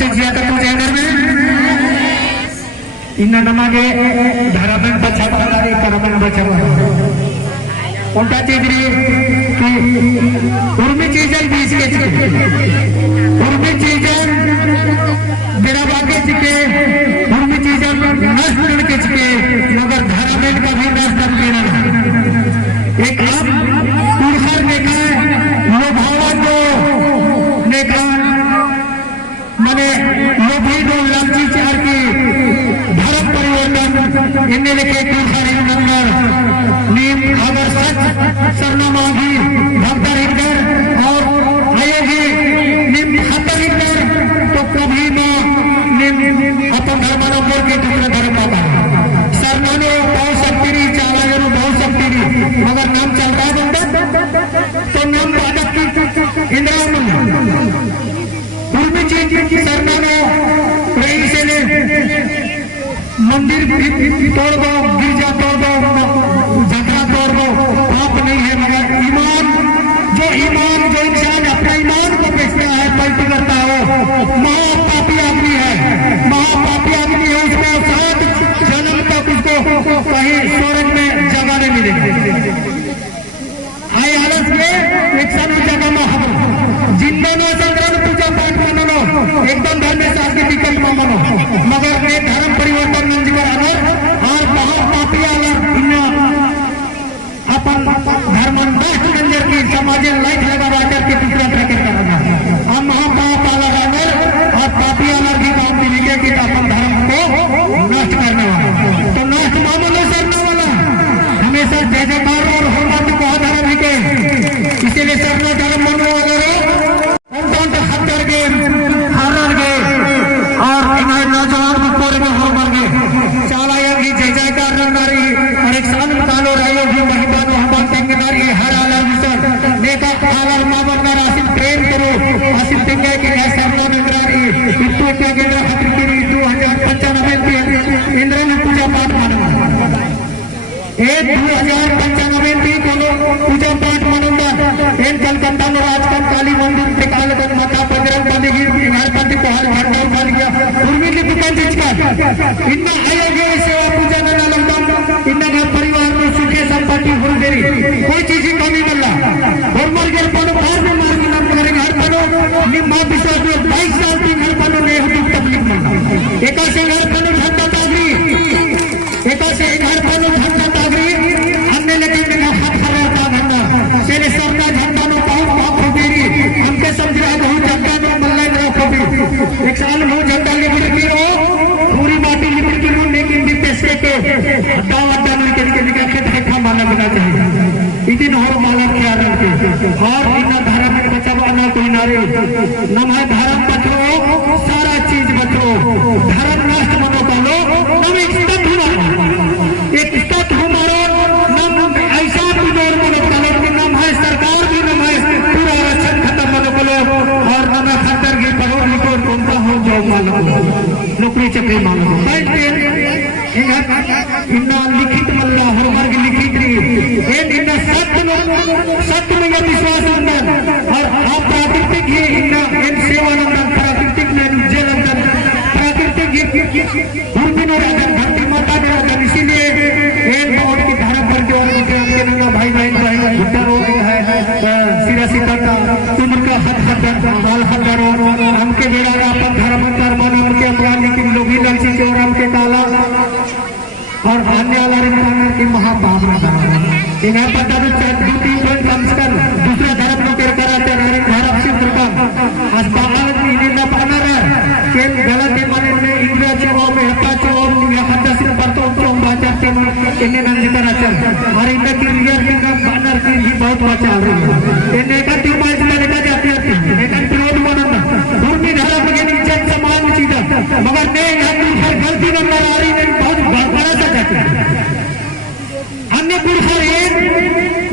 process किया था तुझे घर में इन नमागे धाराबन बचावा रे करबन बचावा कोणता चीज रे की उर्मी चीजन बीच के उर्मी चीजन मेरा बागे के उर्मी चीजन नष्ट करके के मगर धाराबन का भी नष्ट करना एक आप पुरखर देखा वो भावा तो देखा मने लोभी दो लालची चार की धर्म परिवर्तन इन्हें लेके पुरखर नंबर नीम अगर सच सरनामा भी भक्तर हिंदर और आयोगी नीम खतर हिंदर तो कभी न नीम अपन धर्म नंबर के दूसरा धर्म आता सरनाने बहुत शक्ति रही चावायरू बहुत शक्ति रही मगर नाम चलता है बंदा तो नाम बाधक की इंदिरा पूर्वी चीज की सरनाने रही से ले मंदिर तोड़ दो गिरजा तोड़ दो झगड़ा तोड़ दो पाप नहीं है मगर ईमान जो इंसान अपना ईमान को बेचता है पलटी करता है महापापी आदमी है उसको 7 जन्म तक उसको कहीं स्वर्ग में जगह नहीं मिलेगी हाई हालत में एक साल जगह में जिंदगी संग्रह पूजा पाठ मनो एकदम धर्म शास्त्री टिकट में मनो मगर धर्म परिवर्तन मंजूर आलो और महापापी आलो अपन धर्म नष्ट मंदिर की समाज लाइट लगा वाटर के दूसरा ट्रैकर करना हम महापाप आला और पापी आला भी काम मिलेंगे कि अपन धर्म को नष्ट करने वाला तो नष्ट मामलो करने वाला हमेशा जय जयकार और होना तो बहुत धर्म के इसीलिए सरना धर्म मनो अगर हाथ करके हारर गए और हमारे नौजवान पूरे में हो मर गए चाला भी जय जयकार नारी और एक साल कालो रहो भी महिमा हम तेंगनारी हर आलर विसर नेता आलर मामर आसिम प्रेम करो आसिम तेंगे के ऐसा नगरारी इतु क्या केंद्र खतरी 2095 इंद्र ने पूजा पाठ माना 2095 कोनो पूजा पाठ मानूंगा इन कलकत्ता में राजकान काली मंदिर पे कालकन माता बजरंग बली नारपति को हर घंटा उठा लिया उर्मिली दुकान जिसका इतना आयोगे सेवा पूजा न लगता इतना घर परिवार में सुखे संपत्ति हो गई कोई चीज की कमी मल्ला और मर गए पनो बाहर में मार के नाम करेंगे हर पनो निम्मा विश्वास में 22 साल की घर पनो ने दुख तकलीफ में एक से घर पनो झंडा तागरी एक से घर पनो झंडा तागरी हमने लेकिन मेरा हाथ खड़ा था झंडा तेरे सर का झंडा में बहुत हो गई हमके समझ रहा बहुत झंडा में मल्ला मेरा खोबी एक साल वो झंडा लिबड़ की हो पूरी माटी लिबड़ की हो लेकिन भी पैसे के दावा डालने के लिए खेत खा माना बना चाहिए इतने हो माला ख्याल रखे और इतना धर्म में बचावा ना कोई नारे न है धर्म बचो सारा चीज बचो धर्म नष्ट मनो पालो नम एक स्टत हमारो नम ऐसा भी दौर में पालो कि नम है सरकार भी नम है पूरा रक्षण खत्म मनो पालो और नम है खतर की पढ़ो लिखो उनका हो जाओ मानो नौकरी चक्री मानो इन्ना लिखित मल्ला हर वर्ग लिखित रही इन्ना सत्य में यह विश्वास अंदर और आप प्राकृतिक ही इन्ना इन सेवानंदन प्राकृतिक में जल अंदर प्राकृतिक भूमिनो राजन धरती माता ने राजन इसीलिए एक बहुत की धारा पर जो आपके नंगा भाई भुट्टा रो है सिरा सिकाटा तुम का हद बाल हदरो हमके बेड़ा अपन धर्म कर्म हमके अपराध की लोभी ललची चोर हमके काला और आने वाला की महापाप इन्हें पता तो 2-3 पॉइंट कम से कम दूसरा धर्म को कर कराते नारी धर्म से प्रकार अस्पताल में इन्हें न पाना रहा कि गलत माने में इंद्रिया चो में हत्या चो या हत्या से परतो चो बाजार के में इन्हें न लेकर आते और इनका की रियल के बैनर की भी बहुत बचा रही है इन्हें का टीम आज में लेकर जाती है लेकिन विरोध मानना पूरी धर्म के नीचे समान चीज मगर नहीं हर गलती नंबर आ रही नहीं बहुत बड़ा सा जाती है अन्य पुरुषर एक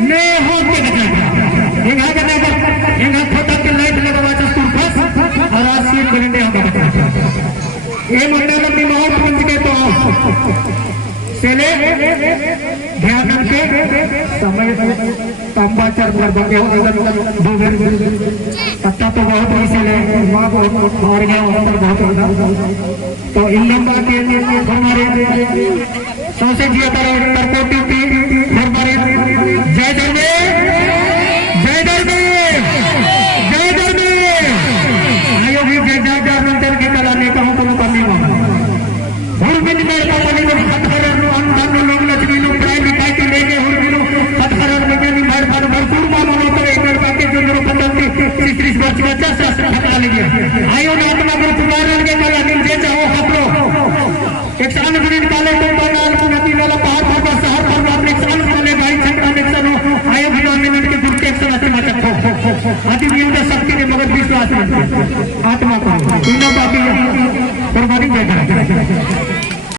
ने हो के दिखाया यहां का नहीं यहां छोटा के लाइट लगवा चुस्तुर बस और आशीर करने होगा ये मंडल में बहुत बंद के तो सेले ध्यान के समय तंबाचर पर बगे पत्ता तो बहुत इसीलिए माँ को मार गया बहुत तो इन लंबा के हमारे सोसे जिया तरकोटी थी हमारे जय दर्मे जय दर्मे जय दर्मे आयो भी जय नंतर के कराने का हुक्म करने वाला हुरबिन में पापनी को खतरा नो अंधन लोग लक्ष्मी नो प्राइम पार्टी लेके हुरबिनो खतरा में के भर भरपूर मानो तो एक बार के जो पतंती 30 वर्ष का